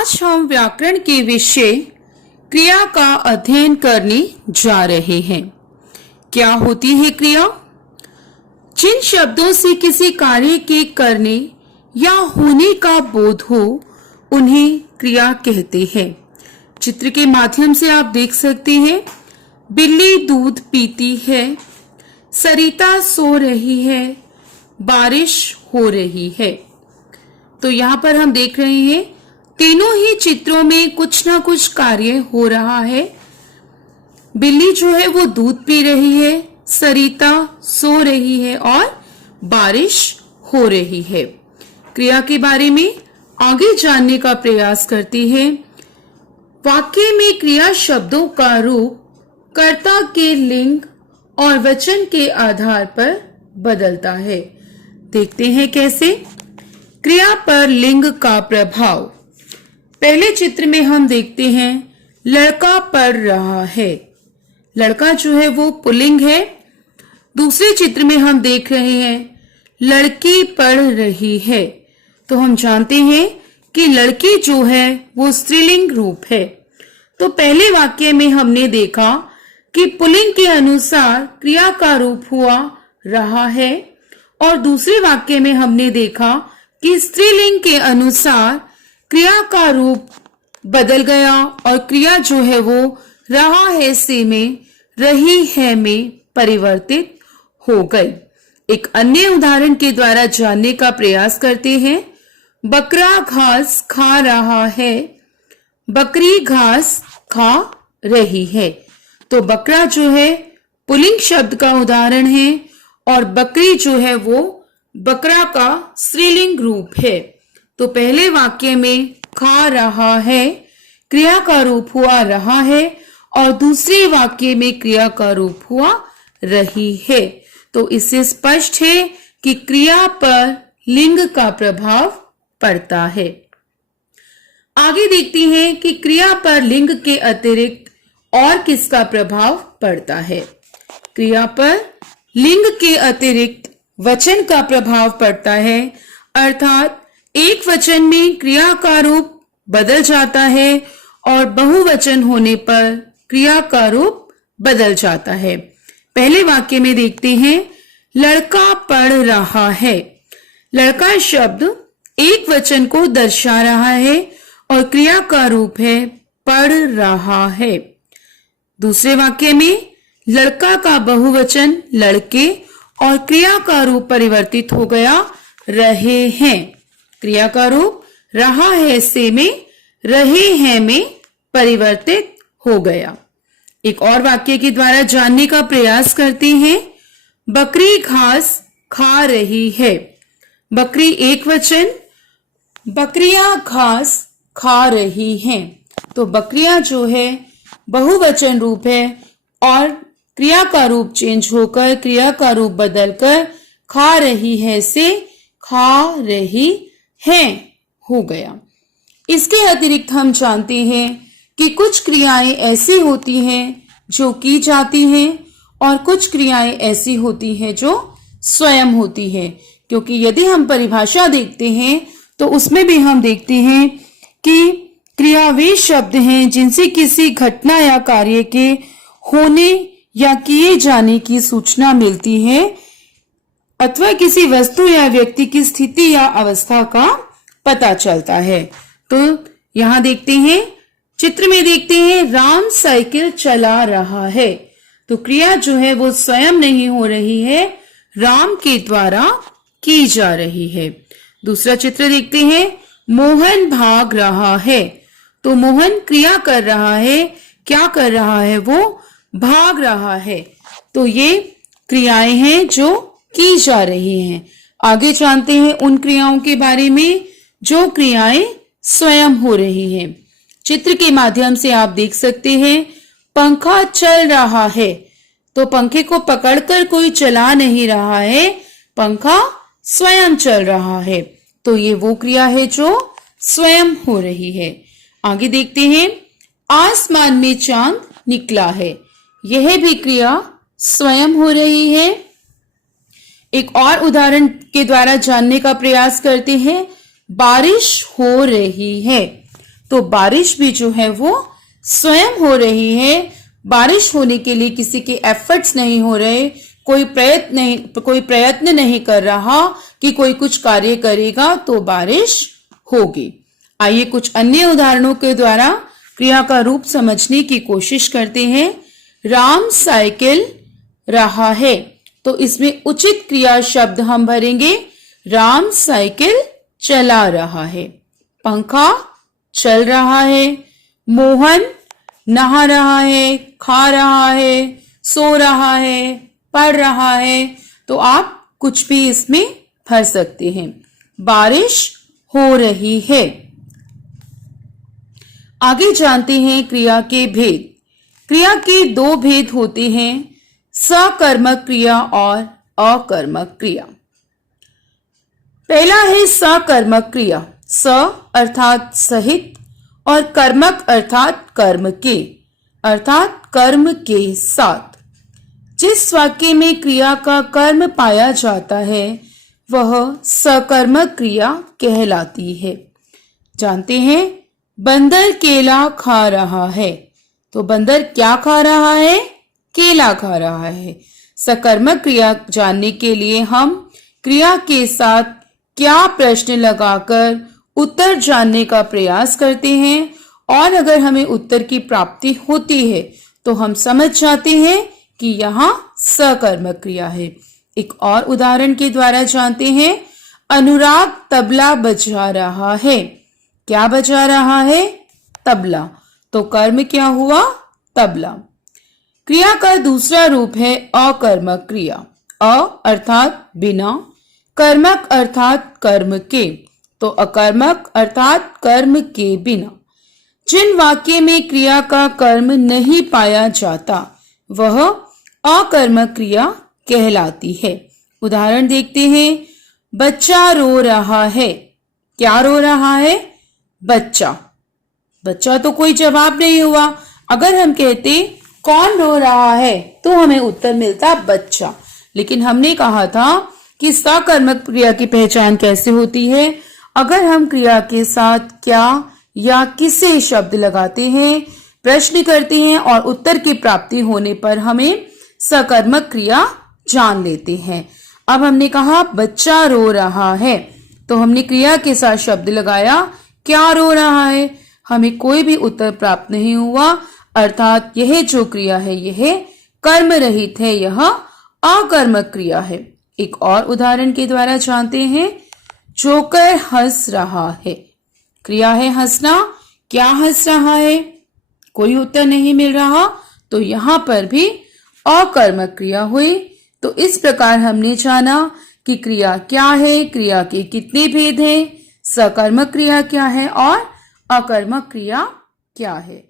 आज हम व्याकरण के विषय क्रिया का अध्ययन करने जा रहे हैं। क्या होती है क्रिया? जिन शब्दों से किसी कार्य के करने या होने का बोध हो उन्हें क्रिया कहते हैं। चित्र के माध्यम से आप देख सकते हैं, बिल्ली दूध पीती है, सरिता सो रही है, बारिश हो रही है। तो यहाँ पर हम देख रहे हैं तीनों ही चित्रों में कुछ ना कुछ कार्य हो रहा है। बिल्ली जो है वो दूध पी रही है, सरिता सो रही है और बारिश हो रही है। क्रिया के बारे में आगे जानने का प्रयास करते हैं। वाक्य में क्रिया शब्दों का रूप कर्ता के लिंग और वचन के आधार पर बदलता है। देखते हैं कैसे। क्रिया पर लिंग का प्रभाव। पहले चित्र में हम देखते हैं लड़का पढ़ रहा है। लड़का जो है वो पुल्लिंग है। दूसरे चित्र में हम देख रहे हैं लड़की पढ़ रही है। तो हम जानते हैं कि लड़की जो है वो स्त्रीलिंग रूप है। तो पहले वाक्य में हमने देखा कि पुल्लिंग के अनुसार क्रिया का रूप हुआ रहा है और दूसरे वाक्य में हमने देखा कि स्त्रीलिंग के अनुसार क्रिया का रूप बदल गया और क्रिया जो है वो रहा है से में रही है में परिवर्तित हो गई। एक अन्य उदाहरण के द्वारा जानने का प्रयास करते हैं। बकरा घास खा रहा है, बकरी घास खा रही है। तो बकरा जो है पुल्लिंग शब्द का उदाहरण है और बकरी जो है वो बकरा का स्त्रीलिंग रूप है। तो पहले वाक्य में खा रहा है क्रिया का रूप हुआ रहा है और दूसरे वाक्य में क्रिया का रूप हुआ रही है। तो इससे स्पष्ट है कि क्रिया पर लिंग का प्रभाव पड़ता है। आगे देखते हैं कि क्रिया पर लिंग के अतिरिक्त और किसका प्रभाव पड़ता है। क्रिया पर लिंग के अतिरिक्त वचन का प्रभाव पड़ता है, अर्थात एक वचन में क्रिया का रूप बदल जाता है और बहुवचन होने पर क्रिया का रूप बदल जाता है। पहले वाक्य में देखते हैं लड़का पढ़ रहा है। लड़का शब्द एक वचन को दर्शा रहा है और क्रिया का रूप है पढ़ रहा है। दूसरे वाक्य में लड़का का बहुवचन लड़के और क्रिया का रूप परिवर्तित हो गया रहे हैं। क्रिया का रूप रहा है से में रहे हैं में परिवर्तित हो गया। एक और वाक्य के द्वारा जानने का प्रयास करते हैं। बकरी घास खा रही है। बकरी एक वचन, बकरियां घास खा रही हैं। तो बकरियां जो है बहुवचन रूप है और क्रिया का रूप चेंज होकर क्रिया का रूप बदलकर खा रही है से खा रही हैं हो गया। इसके अतिरिक्त हम जानते हैं कि कुछ क्रियाएं ऐसी होती हैं जो की जाती हैं और कुछ क्रियाएं ऐसी होती हैं जो स्वयं होती हैं। क्योंकि यदि हम परिभाषा देखते हैं तो उसमें भी हम देखते हैं कि क्रिया वे शब्द हैं जिनसे किसी घटना या कार्य के होने या किए जाने की सूचना मिलती है अथवा किसी वस्तु या व्यक्ति की स्थिति या अवस्था का पता चलता है। तो यहां देखते हैं, चित्र में देखते हैं राम साइकिल चला रहा है। तो क्रिया जो है वो स्वयं नहीं हो रही है, राम के द्वारा की जा रही है। दूसरा चित्र देखते हैं मोहन भाग रहा है। तो मोहन क्रिया कर रहा है, क्या कर रहा है? वो भाग रहा है। तो ये क्रियाएं हैं जो की जा रही हैं। आगे जानते हैं उन क्रियाओं के बारे में जो क्रियाएं स्वयं हो रही हैं। चित्र के माध्यम से आप देख सकते हैं पंखा चल रहा है। तो पंखे को पकड़कर कोई चला नहीं रहा है, पंखा स्वयं चल रहा है। तो ये वो क्रिया है जो स्वयं हो रही है। आगे देखते हैं आसमान में चांद निकला है। यह भी क्रिया स्वयं हो रही है। एक और उदाहरण के द्वारा जानने का प्रयास करते हैं। बारिश हो रही है। तो बारिश भी जो है वो स्वयं हो रही है। बारिश होने के लिए किसी के एफर्ट्स नहीं हो रहे, कोई प्रयत्न नहीं कर रहा कि कोई कुछ कार्य करेगा तो बारिश होगी। आइए कुछ अन्य उदाहरणों के द्वारा क्रिया का रूप समझने की कोशिश करते हैं। राम साइकिल रहा है, तो इसमें उचित क्रिया शब्द हम भरेंगे। राम साइकिल चला रहा है। पंखा चल रहा है। मोहन नहा रहा है, खा रहा है, सो रहा है, पढ़ रहा है। तो आप कुछ भी इसमें भर सकते हैं। बारिश हो रही है। आगे जानते हैं क्रिया के भेद। क्रिया के दो भेद होते हैं, सकर्मक क्रिया और अकर्मक क्रिया। पहला है सकर्मक क्रिया। स अर्थात सहित और कर्मक अर्थात कर्म के, अर्थात कर्म के साथ। जिस वाक्य में क्रिया का कर्म पाया जाता है वह सकर्मक क्रिया कहलाती है। जानते हैं, बंदर केला खा रहा है, तो बंदर क्या खा रहा है? केला खा रहा है। सकर्मक क्रिया जानने के लिए हम क्रिया के साथ क्या प्रश्न लगाकर उत्तर जानने का प्रयास करते हैं, और अगर हमें उत्तर की प्राप्ति होती है तो हम समझ जाते हैं कि यहाँ सकर्मक क्रिया है। एक और उदाहरण के द्वारा जानते हैं। अनुराग तबला बजा रहा है। क्या बजा रहा है? तबला। तो कर्म क्या हुआ? तबला। क्रिया का दूसरा रूप है अकर्मक क्रिया। अ अर्थात बिना, कर्मक अर्थात कर्म के, तो अकर्मक अर्थात कर्म के बिना। जिन वाक्य में क्रिया का कर्म नहीं पाया जाता वह अकर्मक क्रिया कहलाती है। उदाहरण देखते हैं। बच्चा रो रहा है। क्या रो रहा है? बच्चा। बच्चा तो कोई जवाब नहीं हुआ। अगर हम कहते कौन रो रहा है तो हमें उत्तर मिलता बच्चा। लेकिन हमने कहा था कि सकर्मक क्रिया की पहचान कैसे होती है। अगर हम क्रिया के साथ क्या या किसे शब्द लगाते हैं, प्रश्न करते हैं और उत्तर की प्राप्ति होने पर हमें सकर्मक क्रिया जान लेते हैं। अब हमने कहा बच्चा रो रहा है, तो हमने क्रिया के साथ शब्द लगाया क्या रो रहा है। हमें कोई भी उत्तर प्राप्त नहीं हुआ, अर्थात यह जो क्रिया है यह कर्म रहित है, यह अकर्मक क्रिया है। एक और उदाहरण के द्वारा जानते हैं। जोकर हंस रहा है। क्रिया है हंसना। क्या हंस रहा है? कोई उत्तर नहीं मिल रहा, तो यहां पर भी अकर्मक क्रिया हुई। तो इस प्रकार हमने जाना कि क्रिया क्या है, क्रिया के कितने भेद हैं, सकर्मक क्रिया क्या है और अकर्मक क्रिया क्या है।